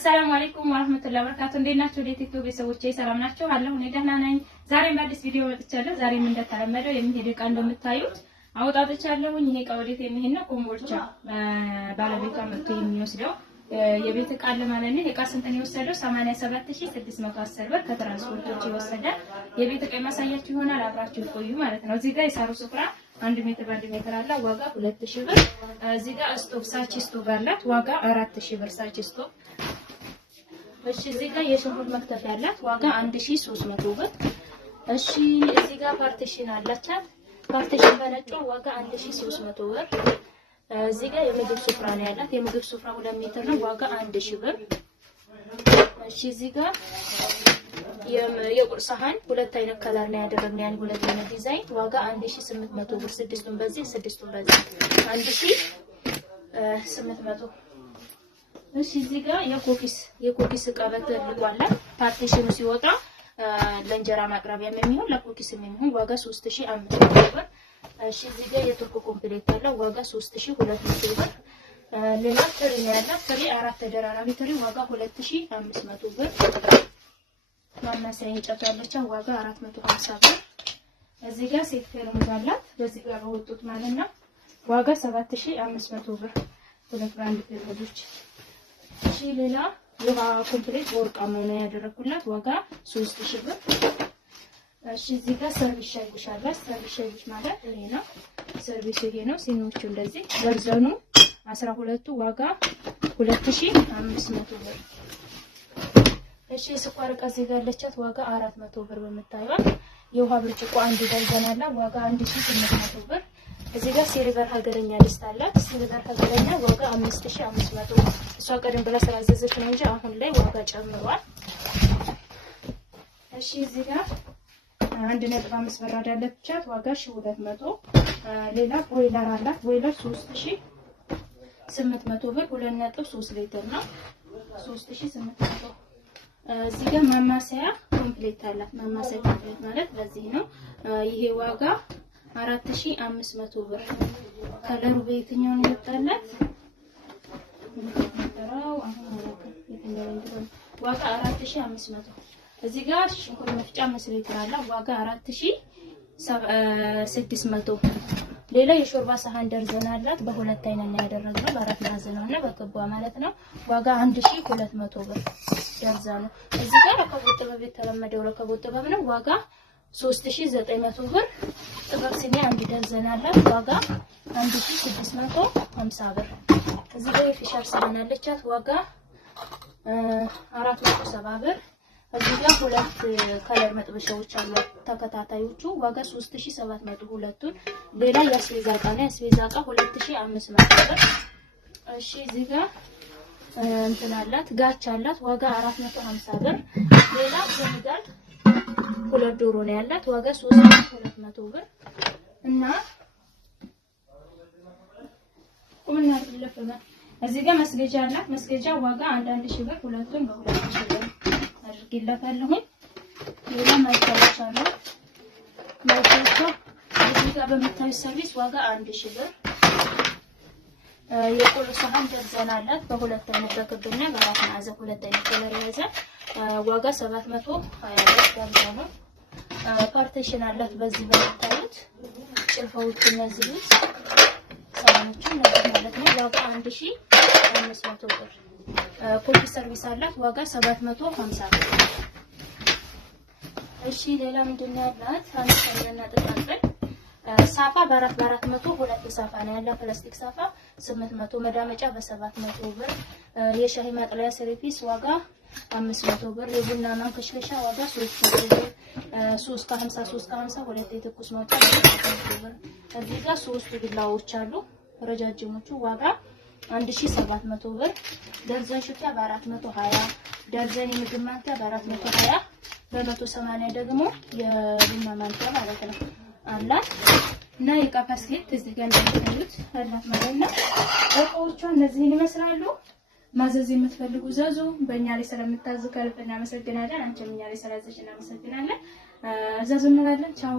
ሰላም አለይኩም ወራህመቱላሂ ወበረካቱ። እንዴት ናችሁ? ለቲክቶክ ቤተሰቦቼ ሰላም ናችሁ? አለሁ እኔ ደህና ነኝ። ዛሬም በአዲስ ቪዲዮ መጥቻለሁ። ዛሬም እንደተለመደው የሚሄድ ዕቃ እንደምታዩት አውጣጥቻለሁ። ይሄ ዕቃ ወዴት የሚሄድ ነው? ኮምቦልቻ ባለቤቷ መጥቶ የሚወስደው የቤት ዕቃ አለ ማለት ነው። ዕቃ ስንት ነው የወሰደው? 87610 ብር ከትራንስፖርቶች የወሰደ የቤት ዕቃ ማሳያችሁ ይሆናል። አብራችሁ ቆዩ ማለት ነው። እዚህ ጋር የሳሩ ስፍራ 1 ሜትር በ1 ሜትር አለ፣ ዋጋ 2000 ብር። እዚህ ጋር ስቶቭ ሳች ስቶቭ አላት፣ ዋጋ 4000 ብር ሳች ስቶቭ። እሺ እዚህ ጋር የሽንኩርት መክተፊያ አላት፣ ዋጋ 1300 ብር። እሺ እዚህ ጋር ፓርቲሽን አላቻት፣ ፓርቲሽን በነጯ ዋጋ 1300 ብር። እዚህ ጋር የምግብ ስፍራ ነው ያላት፣ የምግብ ስፍራ 2 ሜትር ነው፣ ዋጋ 1000 ብር። እሺ እዚህ ጋር የቁርስ ሳህን ሁለት አይነት ከለር ነው ያደረግነው፣ ያን ሁለት አይነት ዲዛይን፣ ዋጋ 1800 ብር። ስድስቱን በዚህ 1800። እሺ እዚህ ጋር የኮኪስ ዕቃ በትልቋላ ፓርቲሽኑ ሲወጣ ለእንጀራ ማቅረቢያ የሚሆን ለኮኪስም የሚሆን ዋጋ 3500 ብር። እሺ እዚህ ጋር የቱርክ ኮምፕሌት አለ፣ ዋጋ 3200 ብር። ሌላ ትሪ ነው ያላት፣ ትሪ 4 ተደራራቢ ትሪ፣ ዋጋ 2500 ብር። ማማሰያ እንጨት ያለች ዋጋ 450 ብር። እዚህ ጋር ሴት ፌርሙዝ አላት፣ በዚህ ጋር ወጡት ማለት ነው፣ ዋጋ 7500 ብር። ሁለት ብራንድ ፌርሙዞች። እሺ ሌላ የውሃ ኮምፕሌት በወርቃማ ነው ያደረኩላት፣ ዋጋ 3000 ብር። እሺ እዚህ ጋር ሰርቪስ ሻይሽ አላት፣ ሰርቪስ ሻይሽ ማለት ይሄ ነው፣ ሰርቪሱ ይሄ ነው። ሲኖቹ እንደዚህ ደርዘኑ 12ቱ ዋጋ 2500 ብር። እሺ ስኳር ዕቃ እዚህ ጋር አለቻት፣ ዋጋ 400 ብር በመታየው። የውሃ ብርጭቆ አንድ ደርዘን አላት፣ ዋጋ 1800 ብር። እዚህ ጋር ሲልቨር ሀገረኛ ድስት አላት፣ ሲልቨር ሀገረኛ ዋጋ 5500 ብር። እሷ ቀደም ብላ ስላዘዘች ነው እንጂ አሁን ላይ ዋጋ ጨምሯል። እሺ እዚህ ጋር 1.5 በራድ አለቻት፣ ዋጋ 1200። ሌላ ቦይለር አላት፣ ቦይለር 3800 ብር፣ 2.3 ሊትር ነው፣ 3800። እዚህ ጋር ማማሰያ ኮምፕሌት አላት፣ ማማሰያ ኮምፕሌት ማለት በዚህ ነው። ይሄ ዋጋ 4500 ብር። ከለሩ በየትኛው ነው የወጣላት? ዋጋ 4500። እዚህ ጋር ሽንኩርት መፍጫ 5 ሊትር አላት፣ ዋጋ 4600። ሌላ የሾርባ ሳህን ደርዘን አላት፣ በሁለት አይነት ነው ያደረግነው፣ በአራት ማዕዘን እና በክቧ ማለት ነው፣ ዋጋ 1200 ብር ደርዘኑ። እዚህ ጋር ረከቦት ጥበብ የተለመደው ረከቦት ጥበብ ነው፣ ዋጋ 3900 ብር። ጥበብ ሲኒ አንድ ደርዘን አላት፣ ዋጋ 1650 ብር። እዚህ ጋር የፊሸር ሳህን አለቻት፣ ዋጋ 470 ብር። እዚህ ጋር ሁለት ከለር መጥበሻዎች አሏት ተከታታዮቹ፣ ዋጋ 3700 ሁለቱን። ሌላ የአስቤዛ ዕቃ ነው፣ የአስቤዛ ዕቃ 2500 ብር። እሺ እዚህ ጋር እንትን አላት፣ ጋች አላት፣ ዋጋ 450 ብር። ሌላ ዘንጋል ሁለት ዶሮ ነው ያላት፣ ዋጋ 3200 ብር። እና ቁምና ለፈማ እዚህ ጋር መስገጃ አላት፣ መስገጃ ዋጋ 1000 ብር፣ ሁለቱን በ2000 ብር አድርጌላታለሁ። ሌላ ማይካዎች አሉ፣ ማይካዎች እዚህ ጋር በመታየት ሰርቪስ ዋጋ 1000 ብር። የቆሎ ሳህን ደርዘን አላት፣ በሁለት አይነት በክብና በአራት ማዕዘን ሁለት አይነት ከለር የያዘ ዋጋ 720 ብር ደርዘኑ። ፓርቲሽን አላት፣ በዚህ በመታየት ጭልፋዎቹ እነዚህ ሳህኖቹ ማለት ነው፣ ዋጋ 1500 ብር። ኮፒ ሰርቪስ አላት፣ ዋጋ 750 ብር። እሺ ሌላ ምንድነው ያላት? አነስተኛና ጥቃቅን ሳፋ በ400 ሁለት ሳፋ ነው ያላት፣ ፕላስቲክ ሳፋ 800፣ መዳመጫ በ700 ብር። የሻሂ ማጥለያ ሰርቪስ ዋጋ 500 ብር። የቡና ማንከሽከሻ ዋጋ 300 ብር። 350 ሁለት የትኩስ ማውጫ 300 ብር። እዚህ ጋር 3 ቢላዎች አሉ ረጃጅሞቹ፣ ዋጋ 1700 ብር። ደርዘን ሹካ በ420፣ ደርዘን የምግብ ማንኪያ በ420፣ በ180 ደግሞ የቡና ማንኪያ ማለት ነው አላት። እና የዕቃ ፓስኬት እዚህ ጋር እንደምታዩት አላት ማለት ነው። እቃዎቿ እነዚህን ይመስላሉ። ማዘዝ የምትፈልጉ ዘዙ። በእኛ ላይ ስለምታዙ ከልብ እናመሰግናለን። አንቺም እኛ ላይ ስላዘዝሽ እናመሰግናለን። ዘዙ እንላለን። ቻው